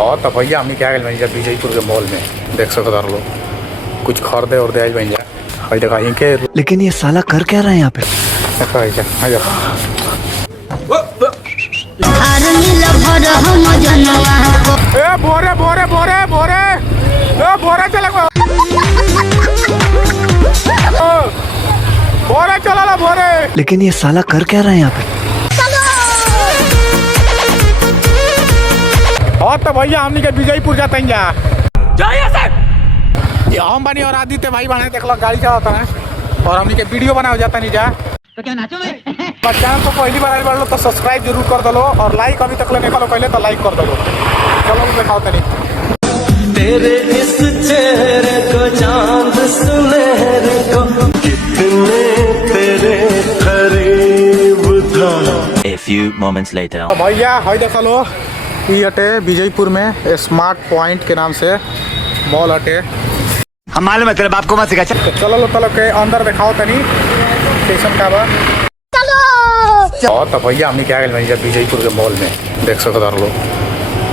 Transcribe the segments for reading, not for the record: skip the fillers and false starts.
और तो भैया हमने क्या गए जब विजयपुर के मॉल में देख सको तार लोग कुछ खरीदे और दे बन जा हई देखा इनके। लेकिन ये साला कर क्या रहा है यहाँ पे? देखो ऐसा ए बोरे बोरे बोरे बोरे ए बोरे चले बोरे चला बोरे। लेकिन ये साला कर क्या रहा है यहाँ पे? और तो भैया हमने के विजयपुर जाते हैं ये हम बनी और आदित्य भाई बने देख लो गाड़ी चलाता है और हमने के वीडियो बना हो जाता नहीं जा तो क्या नाचो मैं? चैनल को पहली बार बढ़ लो तो सब्सक्राइब जरूर कर दो और लाइक अभी तक लेने का लो पहले तो लाइक कर दो। चलो दिखाओ तनी तेरे इस चेहरे को चांद सुनहरे को कितने तेरे करीब था। A few moments later. भैया हई देख लो ये हटे विजयपुर में स्मार्ट पॉइंट के नाम से मॉल हटे। हम मालूम है तेरे बाप को मत सिखा। तो चलो के अंदर दिखाओ तनी स्टेशन का बा। और तो भैया हमने क्या गए जब विजयपुर के मॉल में देख सको तार लोग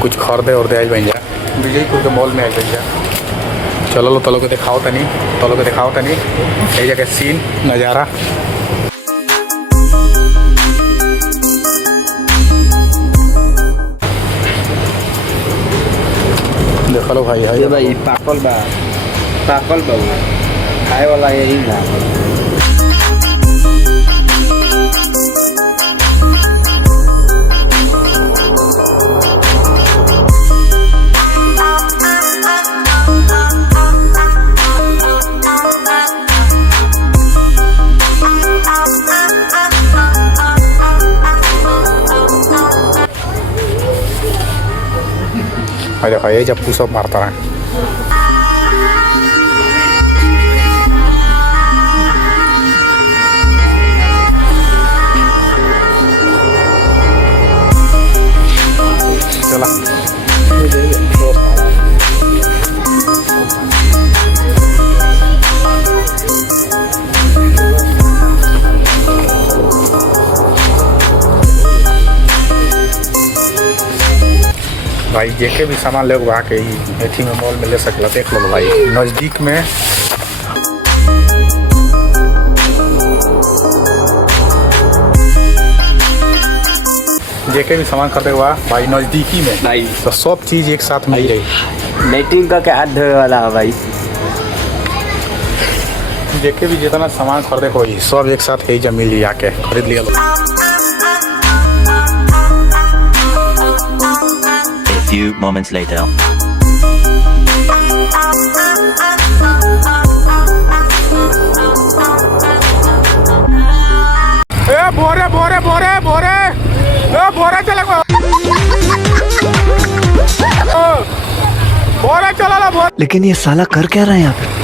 कुछ खरीदे और दे बन जा विजयपुर के मॉल में आए बन जा। चलो के दिखाओ तनी ये जगह सीन नज़ारा देख लो भाई। ये भाई पाकल बा खाए वाला यही ना। देखो ये जब पुशअप मारता है चला भाई जेके भी सामान ले के एथी में मॉल में ले सकला देख लो भाई नज़दीक में। जेके भी सामान खरीदे हुआ भाई नज़दीकी में भाई तो सब चीज़ एक साथ मिल जाए। लेटिंग का क्या हाथ धोने वाला है भाई? जेके भी जितना सामान खरीदे हो सब एक साथ ही जब मिल जाके खरीद लिया। A few moments later. ए बोरे बोरे बोरे बोरे ए बोरे चले बोरे चला बोरे। लेकिन ये साला कर क्या रहा है यहाँ पे?